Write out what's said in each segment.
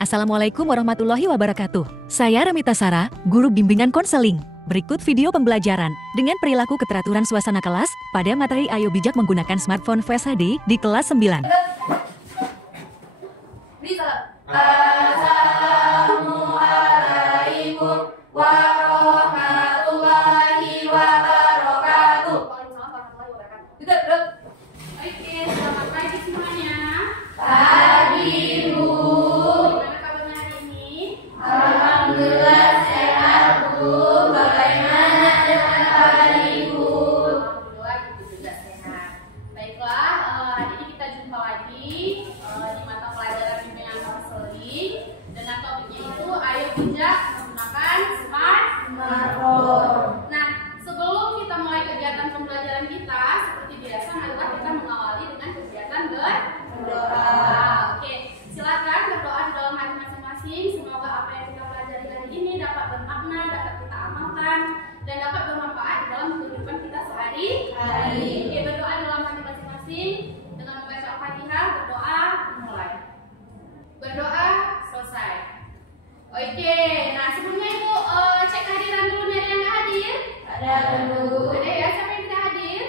Assalamualaikum warahmatullahi wabarakatuh. Saya Remita Sara, guru bimbingan konseling. Berikut video pembelajaran dengan perilaku keteraturan suasana kelas pada materi Ayo Bijak menggunakan smartphone Face HD di kelas 9. Assalamualaikum warahmatullahi wabarakatuh. Oke, selamat pagi semuanya. Pagi, Bu. Gimana kabarnya hari ini? Alhamdulillah sehat, Bu. Bagaimana dengan kabar Ibu? Alhamdulillah Ibu juga sehat. Baiklah, hari ini kita jumpa lagi di mata pelajaran bimbingan konseling dengan topiknya itu Ayo Bijak menggunakan smartphone. Nah, sebelum kita mulai kegiatan pembelajaran kita, seperti biasa, marilah kita mengawali dengan kegiatan berdoa. Oke, silakan berdoa di dalam hati masing-masing. Semoga apa yang kita pelajari hari ini dapat bermakna, dapat kita amalkan, dan dapat bermanfaat di dalam kehidupan kita sehari-hari. Oke, berdoa dalam hati masing-masing dengan membaca Al-Fatihah. Berdoa mulai. Berdoa selesai. Oke, nah sebelumnya Ibu cek kehadiran dulu nih, ada yang nggak hadir? Ada, Bu. Ada ya, siapa yang tidak hadir?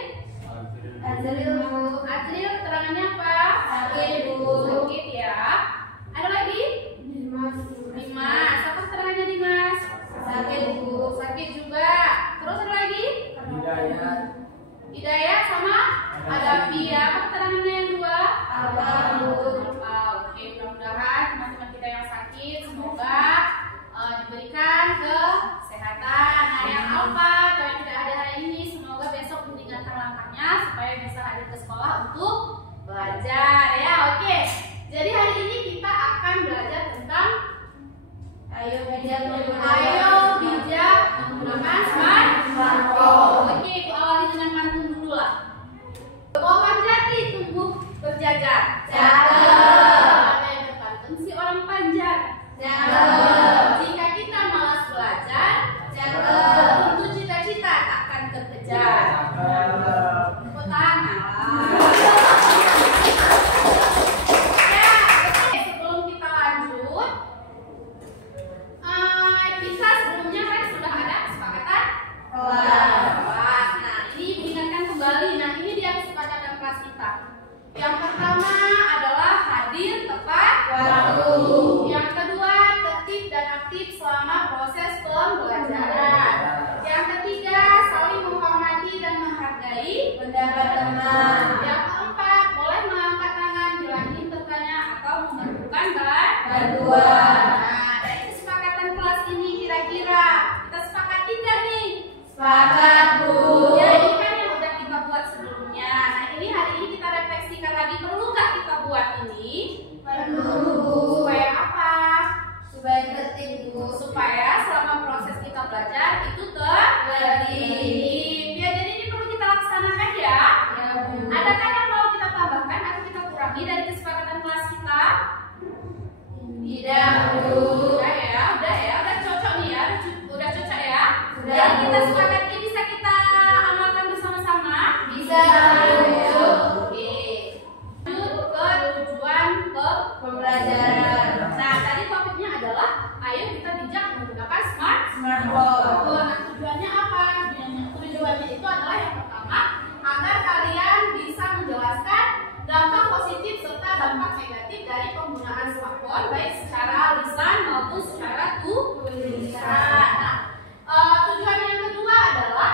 Azril, Bu. Adril, keterangannya apa? Sakit, Bu. Sakit ya. Ada lagi? Dimas. Dimas, apa keterangannya Dimas? Sakit, Bu. Sakit juga. Terus ada lagi? Hidayat. Hidayat sama Adafi ya. Apa keterangannya yang dua? Alfa, Bu. Alfa. Oke, mudah-mudahan teman-teman kita yang sakit semoga diberikan kesehatan. Nah, yang Alfa atau yang tidak ada hari ini semoga besok meninggalkan langkahnya supaya bisa hadir ke sekolah untuk belajar ya. Oke. Jadi hari ini kita akan belajar tentang Ayo bijak Ayo bijak menggunakan smartphone. Oke, aku awali dengan pantun dulu lah. Pohon jati tumbuh berjajar. Cakep. Ada yang berpantun si orang panjang. Cakep. Jika kita malas belajar, Cakep. tentu cita-cita akan terkejar. Tepuk tangan. Ya, oke, sebelum kita lanjut, kita sebelumnya kan sudah ada kesepakatan kelas. Nah, ini diingatkan kembali. Nah, ini dia kesepakatan kelas kita. Yang pertama adalah hadir tepat Waktu. Yang kedua, tertib dan aktif selama proses pembelajaran. Yang ketiga, saling menghormati dan menghargai Pendapat teman. Yang keempat, boleh mengangkat tangan bila ingin bertanya atau memerlukan Bantuan. Nah, dari kesepakatan kelas ini kira-kira kita sepakati nggak nih? Sepakat, Bu. Ya, ini kan yang udah kita buat sebelumnya. Nah, ini hari ini kita refleksikan lagi, perlu nggak kita buat ini? Perlu. Supaya apa? Supaya tertib, Bu. Supaya selama proses kita belajar itu tertib. Ya, jadi ini perlu kita laksanakan ya. Ya, Bu. Adakah yang mau kita tambahkan atau kita kurangi dari kesepakatan kelas kita? Tidak, Bu. Udah cocok nih ya, udah cocok ya. Sudah, Yang kita Bu. sepakati bisa kita amalkan bersama-sama. Bisa, Bu. Oke. Lanjut ke tujuan Pembelajaran. Nah, tadi topiknya adalah ayo kita bijak menggunakan Smartphone. Nah, tujuannya apa? Tujuannya itu adalah yang pertama, agar kalian bisa menjelaskan dampak positif serta dampak negatif dari penggunaan smartphone baik secara lisan maupun secara tulisan. Nah, tujuan yang kedua adalah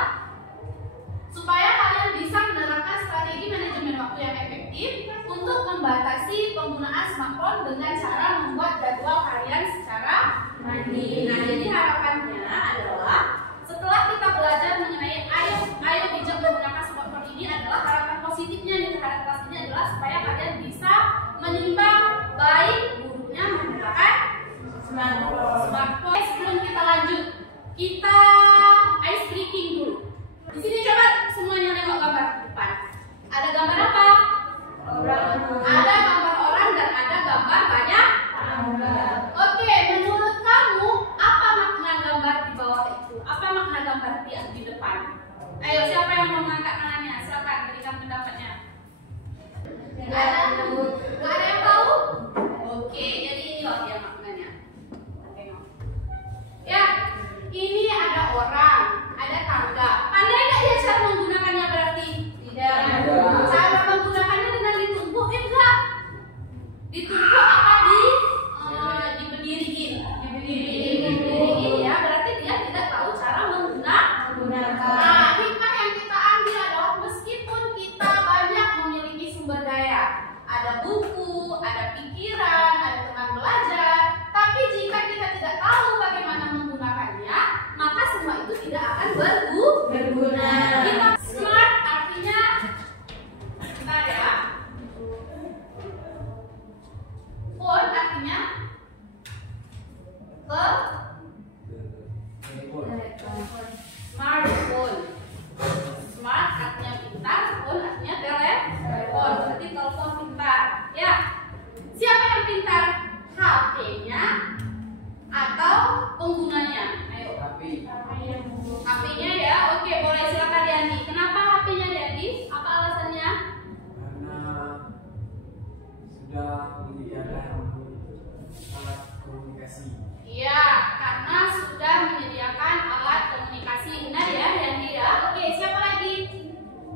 supaya kalian bisa menerapkan strategi manajemen waktu yang efektif untuk membatasi penggunaan smartphone dengan cara membuat jadwal harian secara mandiri. Nah, jadi harapannya adalah setelah kita belajar mengenai ayo bijak menggunakan smartphone ini adalah harapan positifnya nih terhadap kelas ini adalah supaya kalian bisa menimbang baik buruknya menggunakan smartphone. Sebelum kita lanjut, kita ice breaking dulu. Di sini coba semuanya nengok gambar depan. Ada gambar apa? Ada gambar orang dan ada gambar banyak. Oke, menurut kamu apa makna gambar di bawah itu? Apa makna gambar di depan? Ayo, siapa yang mau mengangkat tangannya? Silakan berikan pendapatnya. Nggak ada yang tahu? Oke, jadi ini loh dia maknanya. Smartphone. Smart artinya pintar, phone artinya telepon. Berarti telepon pintar. Ya. Siapa yang pintar? HP-nya atau penggunanya? Ayo. HP-nya ya. Oke, boleh silakan Diandi. Kenapa HP-nya Diandi? Apa alasannya? Karena sudah menyediakan alat komunikasi. Iya, karena sudah menyediakan alat komunikasi. Benar ya, Diandi ya. Oke, siapa lagi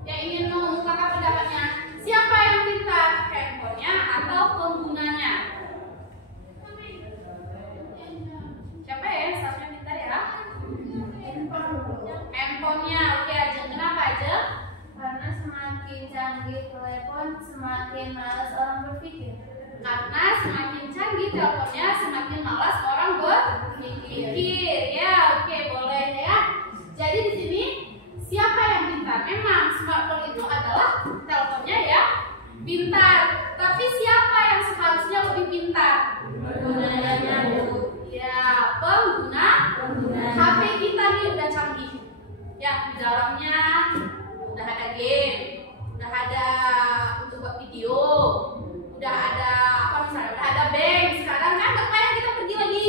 yang ingin mengungkapkan pendapatnya? Siapa yang pintar? Handphonenya atau penggunanya? Siapa ya yang seharusnya pintar ya? Handphonenya. Oke aja. Kenapa aja? Karena semakin canggih telepon, semakin malas orang berpikir. Karena semakin canggih teleponnya, semakin malas orang berpikir. Ya, oke, boleh ya. Jadi di sini siapa yang pintar? Memang smartphone itu adalah teleponnya ya pintar. Tapi siapa yang seharusnya lebih pintar? Penggunanya dulu. Ya, pengguna. HP kita nih udah canggih. Ya, di dalamnya udah ada game, udah ada untuk buat video, udah ada apa misalnya, udah ada bank. Sekarang kan nggak kayak kita pergi lagi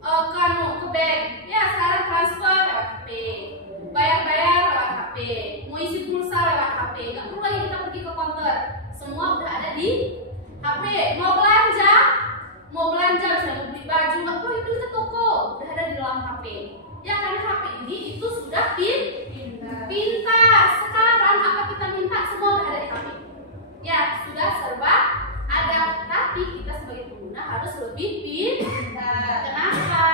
ke bank. Ya, sekarang transfer lewat HP, bayar-bayar lewat HP, mau isi pulsa lewat HP. Nggak perlu lagi kita pergi ke counter. Semua udah ada di HP. Mau belanja misalnya mau beli baju, nggak perlu pergi ke toko, udah ada di dalam HP. Ya, karena HP ini itu sudah pintar. Sekarang apa kita minta semua udah ada di HP. Ya, sudah serba ada. Tapi kita sebagai pengguna harus lebih pintar. Kenapa?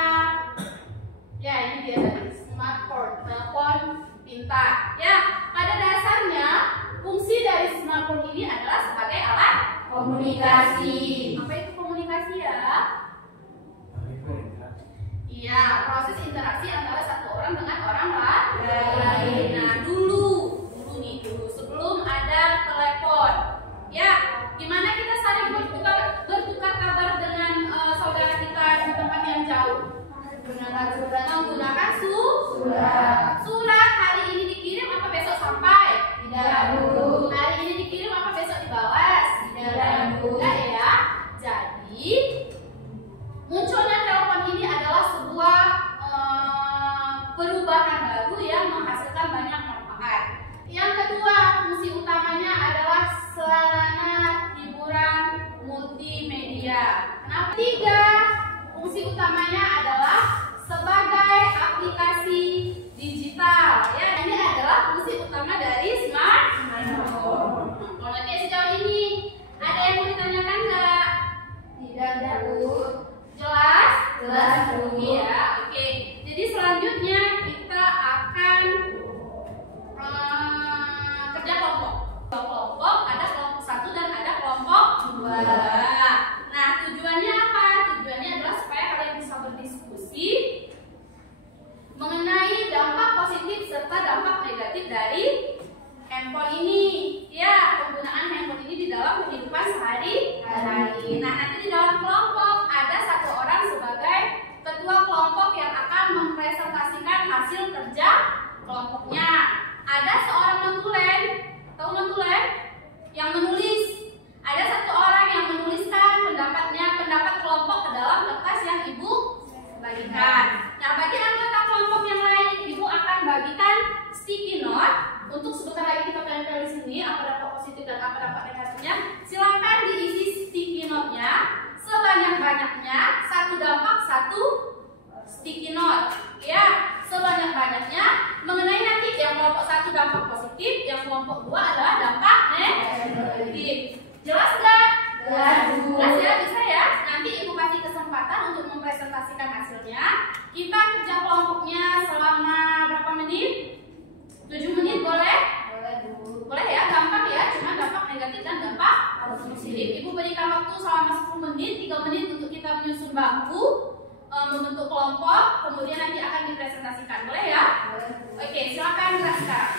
Ya, ini dia tadi smartphone, telepon pintar. Ya, pada dasarnya fungsi dari smartphone ini adalah sebagai alat komunikasi. Apa itu komunikasi ya? Iya, proses interaksi antara satu orang dengan orang lain. Nah, dulu sebelum ada telepon, ya, gimana kita saling bertukar kabar dengan saudara kita di tempat yang jauh? Menggunakan surat. Hari ini dikirim apa besok sampai? Tidak, Bu. Hari ini dikirim apa besok dibalas? Tidak, Bu. Enggak ya. Jadi munculnya telepon ini adalah sebuah perubahan baru yang menghasilkan banyak manfaat. Yang kedua, fungsi utamanya adalah sarana hiburan multimedia. Kenapa? Tiga, fungsi utamanya adalah sebagai aplikasi digital. Ya, ini adalah fungsi utama dari smartphone. Oke, sejauh ini ada yang mau ditanyakan nggak? Tidak, Bu. Jelas? Jelas, Bu. Iya, oke. Jadi selanjutnya kita akan kerja kelompok. Kelompok ada kelompok 1 dan ada kelompok 2. Nah, tujuannya apa? Tujuannya adalah supaya kalian bisa berdiskusi mengenai dampak positif serta dampak negatif dari handphone ini. Ya, penggunaan handphone ini di dalam kehidupan sehari-hari. Nah, nanti di dalam kelompok ada satu orang sebagai ketua kelompok yang akan mempresentasikan hasil kerja kelompoknya. Ada seorang mentulen, tahu mentulen? Yang menulis. Ada satu orang yang menuliskan pendapat kelompok ke dalam kertas yang Ibu bagikan. Nah, bagi anggota kelompok yang lain, Ibu akan bagikan sticky note. Untuk sebentar lagi kita tempel di sini apa dampak positif dan apa dampak negatifnya. Silakan diisi sticky note-nya sebanyak-banyaknya, satu dampak satu sticky note. Ya, sebanyak-banyaknya mengenai nanti yang kelompok 1 dampak positif, yang kelompok 2 adalah dampak negatif. Jelas nggak? Jelas ya, bisa ya. Nanti Ibu kasih kesempatan untuk mempresentasikan hasilnya. Kita kerja kelompoknya selama berapa menit? 7 menit boleh? Boleh ya, gampang ya, cuma dampak negatif dan dampak positif. Ibu berikan waktu selama 10 menit, 3 menit untuk kita menyusun bangku, membentuk kelompok, kemudian nanti akan dipresentasikan. Boleh ya? Oke, silakan gerak sekarang.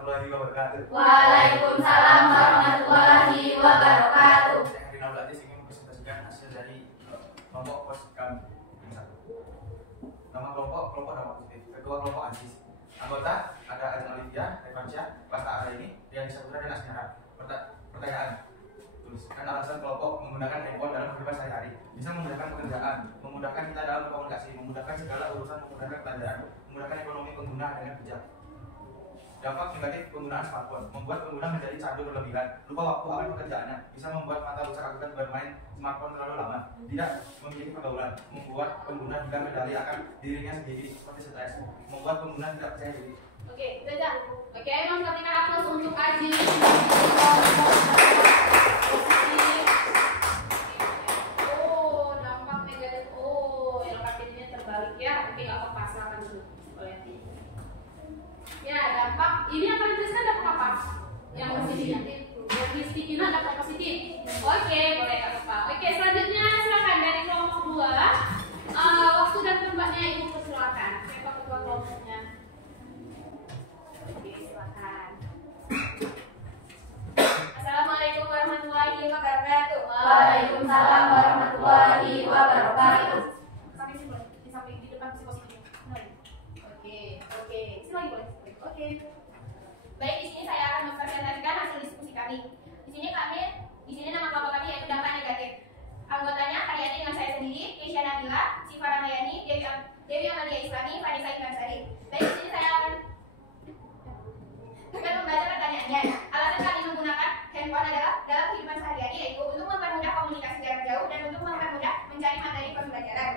warahmatullahi wabarakatuh. Waalaikumsalam warahmatullahi wabarakatuh. Saya Rinaldo Aziz ingin mempresentasikan hasil dari kelompok pos kami yang satu. Nama kelompok nama positif. Ketua kelompok Aziz. Anggota ada Ajeng Olivia, Evansyah, Pasta Araini, Rian Saputra dan Asnyara. Pertanyaan. Tuliskan alasan kelompok menggunakan handphone dalam kehidupan sehari-hari. Bisa memudahkan pekerjaan, memudahkan kita dalam berkomunikasi, memudahkan segala urusan, memudahkan pelajaran, memudahkan ekonomi pengguna dengan bijak. Dampak negatif penggunaan smartphone, membuat pengguna menjadi candu berlebihan, lupa waktu akan pekerjaannya, bisa membuat mata rusak akibat bermain smartphone terlalu lama, tidak memiliki pergaulan, membuat pengguna tidak berdalih akan dirinya sendiri seperti stres, membuat pengguna tidak percaya diri. Oke, itu aja. Oke, memberikan aplaus untuk Aji. Oh, dampak negatif. Oh, yang ini terbalik ya. Oke, nggak apa-apa, silakan dulu. Boleh. Ya, dampak ini akan dituliskan dampak apa? Yang positif. Yang miskinnya dampak positif. Oke, boleh nggak apa-apa. Oke, selanjutnya silakan dari kelompok 2. Waktu dan tempatnya Ibu persilakan. Siapa ketua kelompoknya? Oke, silakan. Assalamualaikum warahmatullahi wabarakatuh. Waalaikumsalam warahmatullahi wabarakatuh. Sampai sini boleh, di samping di depan si positif. Oke. Sini lagi boleh. Oke. Baik, di sini saya akan mempresentasikan hasil diskusi kami. Di sini nama kelompok kami yaitu dampak negatif. Anggotanya hari ini dengan saya sendiri, Keisha Nabila, Siva Ramayani, Dewi Amalia Islami, Vanessa Ivansari. Baik, di sini saya akan membaca pertanyaannya. Alasan kami menggunakan handphone adalah dalam kehidupan sehari-hari, yaitu untuk mempermudah komunikasi jarak jauh dan untuk mempermudah mencari materi pembelajaran.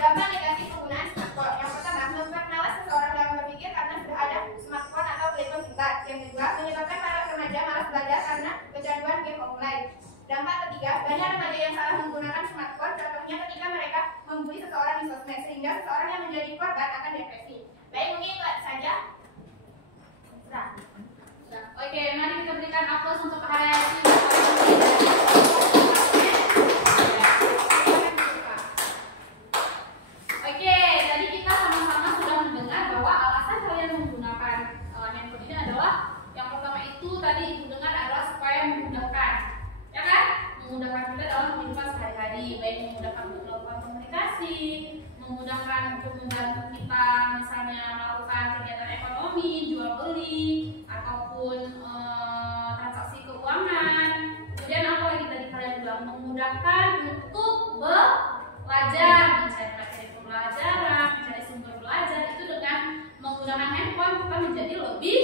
Dampak negatif penggunaan smartphone. Yang pertama, mempermalas seseorang dalam berpikir karena sudah ada smartphone atau telepon pintar. Yang kedua, menyebabkan para remaja malas belajar karena kecanduan game online. Dampak ketiga, banyak remaja yang salah menggunakan smartphone, contohnya ketika mereka membuli seseorang di sosmed, sehingga seseorang yang menjadi korban akan depresi. Baik, mungkin itu saja. Oke, mari kita berikan aplaus untuk Hayati. Oke, tadi kita sama-sama sudah mendengar bahwa alasan kalian menggunakan handphone ini adalah yang pertama itu tadi Ibu dengar adalah supaya memudahkan, ya kan? Memudahkan kita dalam kehidupan sehari-hari, baik memudahkan untuk melakukan komunikasi, memudahkan untuk membantu kita misalnya melakukan kegiatan ekonomi, jual beli, ataupun transaksi keuangan. Kemudian apa lagi tadi kalian bilang? Memudahkan untuk belajar, mencari materi pembelajaran, mencari sumber belajar. Itu dengan menggunakan handphone kita menjadi lebih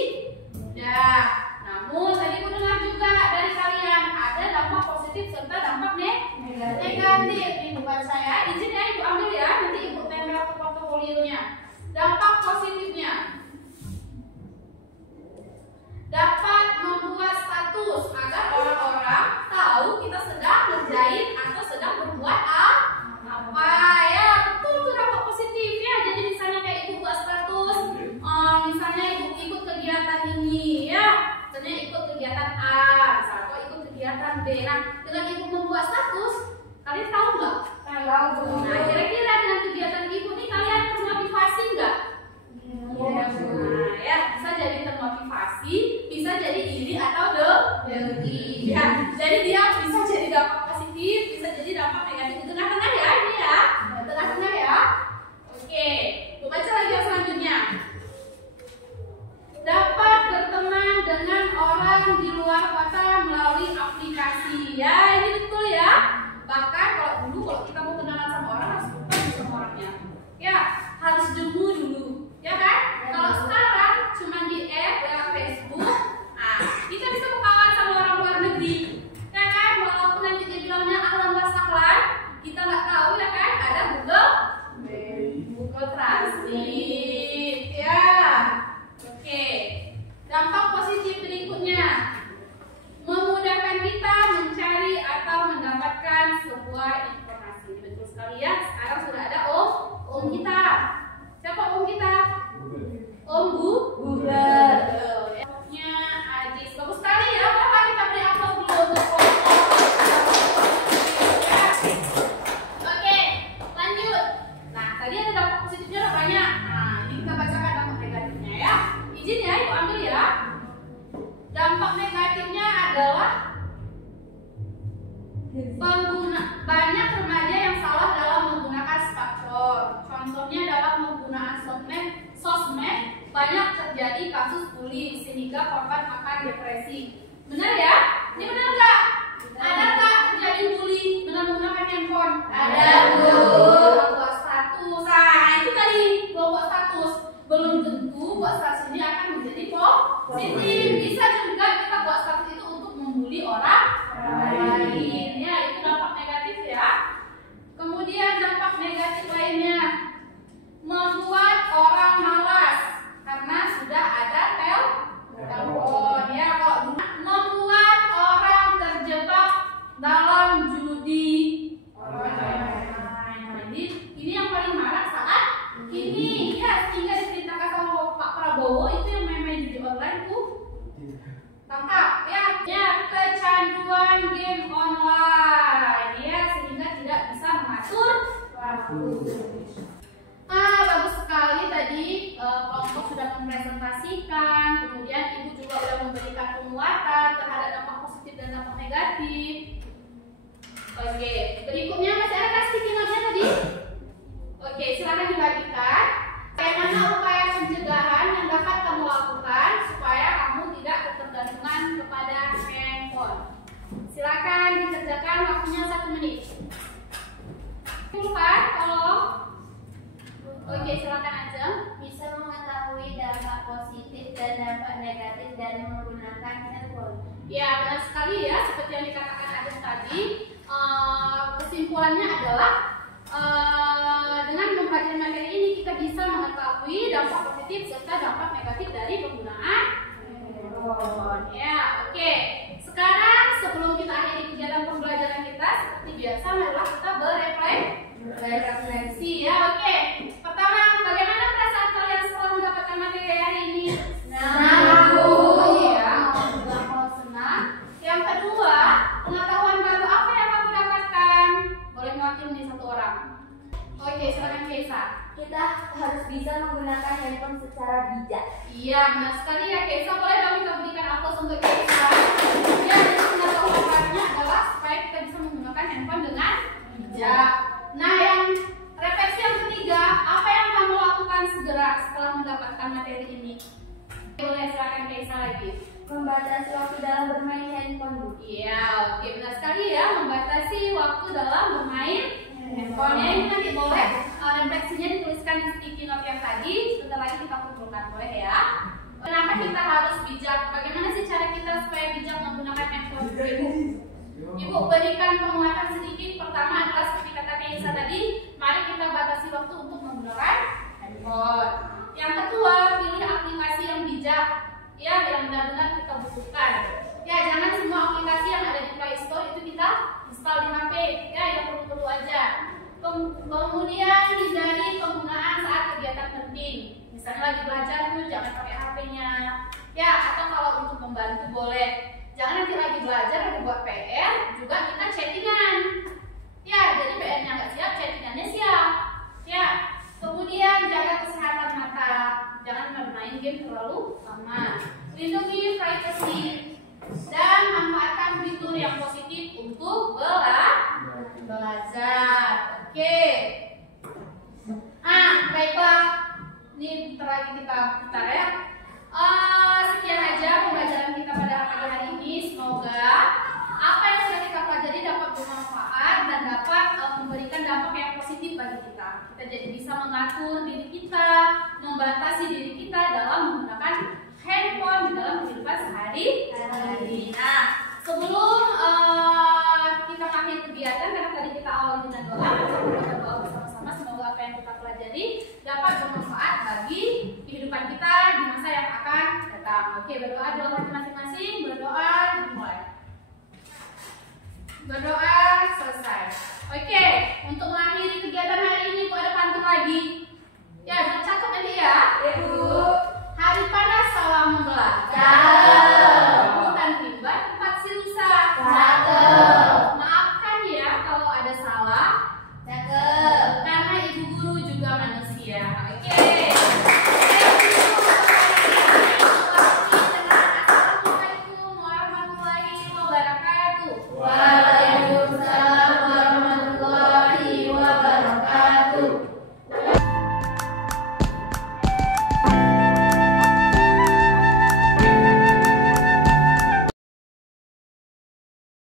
mudah. Namun tadi aku dengar juga dari kalian ada dampak positif serta dampak negatif. Ibu saya izin ya Ibu ambil ya, nanti Ibu tempel ke portofolionya. Dampak positifnya dapat membuat status agar orang-orang tahu kita sedang ngerjain atau sedang berbuat apa ya. Betul tuh dampak positifnya. Jadi misalnya kayak Ibu buat status, misalnya Ibu ikut kegiatan ini ya, misalnya ikut kegiatan A, misalnya ikut kegiatan B. Nah, dengan Ibu membuat status, kalian tahu nggak? Tahu. Nah, kira-kira dengan kegiatan Ibu nih kalian termotivasi nggak? Nah, ya bisa jadi termotivasi, bisa jadi iri atau dengki. Ya, jadi dia bisa jadi dampak positif, bisa jadi dampak negatif. Di tengah-tengah ya ini ya, tengah-tengah ya. Oke, kita baca lagi yang selanjutnya. Dapat berteman dengan orang di luar kota melalui aplikasi. Ya, ini betul ya. Bahkan kalau dulu kalau kita mau kenalan sama Banyak remaja yang salah dalam menggunakan smartphone. Contohnya dalam menggunakan sosmed banyak terjadi kasus bully sehingga korban akan depresi. Benar ya? Ini benar nggak? Ada nggak terjadi bully dengan menggunakan handphone? Ada Bu. Buat status. Nah itu tadi buat status. Belum tentu buat status ini akan menjadi positif. Bisa juga kita buat status itu untuk membuli orang lain. Ya itu dampak negatif ya. Kemudian dampak negatif lainnya, membuat orang malas karena sudah ada telepon ya. Kalau membuat orang terjebak dalam judi online. Jadi ini yang paling marak saat ini ya, sehingga diceritakan sama Pak Prabowo itu yang main-main judi online tuh tangkap ya. Kecanduan game online ya, sehingga tidak bisa mengatur waktu. Bagus sekali tadi kelompok sudah mempresentasikan, kemudian ibu juga sudah memberikan penguatan terhadap dampak positif dan dampak negatif. Oke, berikutnya masih ada sticky note-nya tadi? Oke, silakan dibagikan. Bagaimana upaya pencegahan yang dapat kamu lakukan supaya kamu tidak ketergantungan kepada handphone? Silakan dikerjakan, waktunya 1 menit. Bukan, tolong. Oke, silakan aja. Bisa mengetahui dampak positif dan dampak negatif dari menggunakan handphone. Ya, benar sekali ya, seperti yang dikatakan Adem tadi. Kesimpulannya adalah dengan mempelajari materi ini kita bisa mengetahui dampak positif serta dampak negatif dari penggunaan handphone. Ya, oke. Sekarang sebelum kita akhiri kegiatan pembelajaran kita, seperti biasa adalah kita berefleksi ya. Oke. Pertama, bagaimana perasaan kalian setelah mendapatkan materi hari ini? Senang, ya. Senang. Yang kedua, pengetahuan baru apa yang kamu dapatkan? Boleh mewakili nih 1 orang. Oke, silakan Keisa. Kita harus bisa menggunakan handphone secara bijak. Iya, benar sekali ya Keisa. Boleh dong kita berikan aplaus untuk Keisa. Ya, jadi pengetahuan barunya adalah supaya kita bisa menggunakan handphone dengan bijak. Nah, yang refleksi yang ketiga, apa yang kamu lakukan segera setelah mendapatkan materi ini? Boleh silakan Keisa lagi. Membatasi waktu dalam bermain handphone, Bu. Iya, oke, benar sekali ya, membatasi waktu dalam bermain handphone. Ya, ini nanti boleh refleksinya dituliskan di sticky note yang tadi. Sebentar lagi kita kumpulkan, boleh ya. Kenapa kita harus bijak? Bagaimana sih cara kita supaya bijak menggunakan handphone? Ibu berikan penguatan sedikit. Pertama adalah seperti kata Keisa tadi, mari kita batasi waktu untuk menggunakan handphone. Yang kedua, pilih aplikasi yang bijak, ya, yang benar-benar kita butuhkan. Ya, jangan semua aplikasi yang ada di Play Store itu kita install di HP, ya, yang perlu-perlu aja. Kemudian hindari penggunaan saat kegiatan penting. Misalnya lagi belajar tuh jangan pakai HP-nya. Ya, atau kalau untuk membantu boleh. Jangan nanti lagi belajar, lagi buat PR, juga kita chattingan. Ya, jadi PR-nya nggak siap, chattingannya siap. Ya, kemudian jaga kesehatan mata. Jangan bermain game terlalu lama. Lindungi privasi dan manfaatkan fitur yang positif untuk belajar. Oke. Baiklah. Ini lagi kita putar ya. Sekian aja pembelajaran kita pada pagi hari ini. Semoga apa yang sudah kita pelajari dapat bermanfaat dan dapat memberikan dampak yang positif bagi kita. Kita jadi bisa mengatur diri kita, membatasi diri kita dalam menggunakan handphone di dalam kehidupan sehari-hari. Nah, sebelum kita akhir kegiatan, karena tadi kita awali dengan doa, kita doa bersama-sama. Semoga apa yang kita pelajari dapat bermanfaat bagi kehidupan kita di masa yang akan datang. Oke, berdoa dulu masing-masing. Berdoa dimulai. Berdoa selesai. Oke, untuk